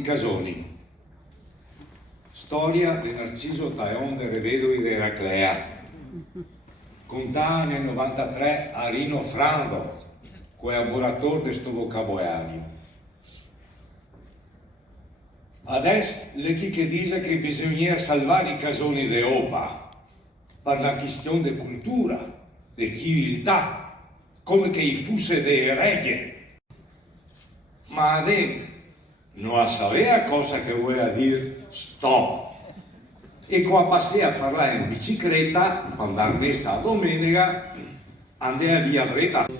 I Casoni. Storia di Narciso Taeon de Revedo di Eraclea. Contata nel 93 a Rino Frando, collaboratore di questo vocabolario. Adesso le che dice che bisogna salvare i casoni d'Europa per la questione di cultura, di civiltà, come che i fosse dei reghe. Ma adesso non sapeva cosa che voleva dire stop. E qua passai a parlare in bicicletta, quando a messa a domenica, andai via dritta. Di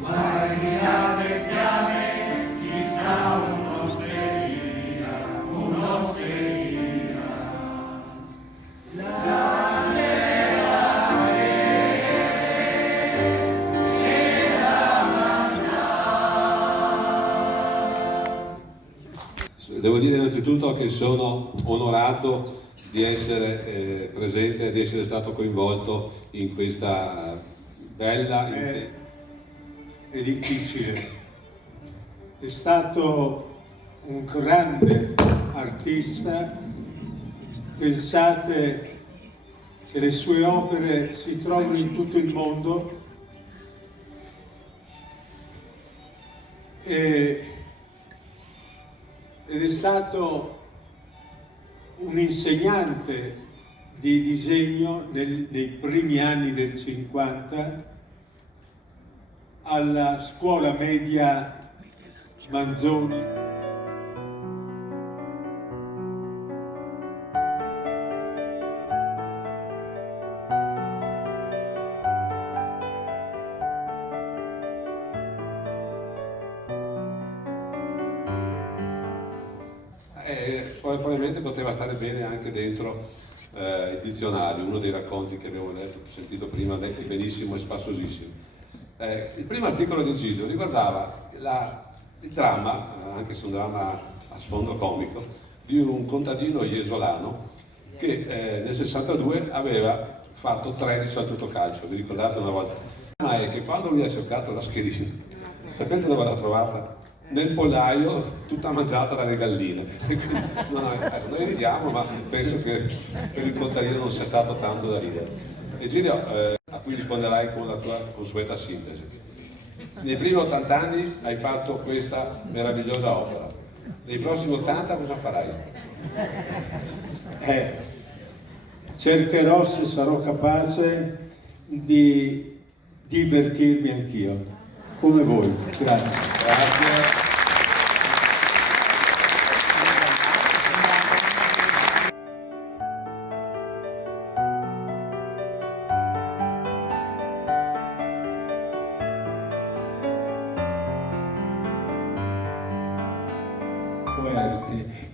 qua e di là del piave ci sta un'osteria, un'osteria. La cera e la mangiare. Devo dire innanzitutto che sono onorato di essere presente ed essere stato coinvolto in questa bella... È difficile. È stato un grande artista. Pensate che le sue opere si trovano in tutto il mondo ed è stato un insegnante di disegno nei primi anni del 50 alla scuola media Manzoni. Probabilmente poteva stare bene anche dentro il dizionario, uno dei racconti che avevo sentito prima, letti benissimo e spassosissimo. Il primo articolo di Giglio riguardava il dramma, anche se un dramma a sfondo comico, di un contadino iesolano che nel 62 aveva fatto 13 al Totocalcio. Vi ricordate una volta? Ma è che quando lui ha cercato la schedina, sapete dove l'ha trovata? Nel pollaio, tutta mangiata dalle galline. Noi ridiamo, ma penso che per il contadino non sia stato tanto da ridere. E Giglio, a cui risponderai con la tua consueta sintesi. Nei primi 80 anni hai fatto questa meravigliosa opera. Nei prossimi 80 cosa farai? Cercherò, se sarò capace, di divertirmi anch'io, come voi. Grazie. Grazie.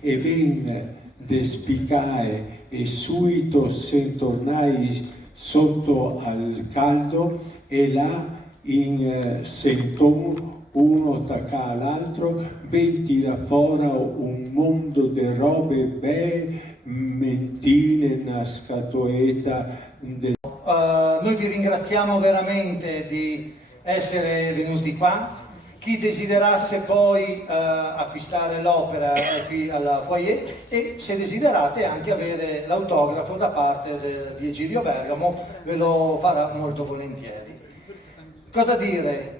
E ven despicae e subito se tornai sotto al caldo e là in senton uno tacca all'altro, ben tira fuori un mondo di robe be mentile, una scatoletta. Noi vi ringraziamo veramente di essere venuti qua. Chi desiderasse poi acquistare l'opera è qui alla foyer e se desiderate anche avere l'autografo da parte di Egidio Bergamo ve lo farà molto volentieri. Cosa dire?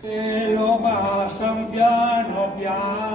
Se lo passa piano piano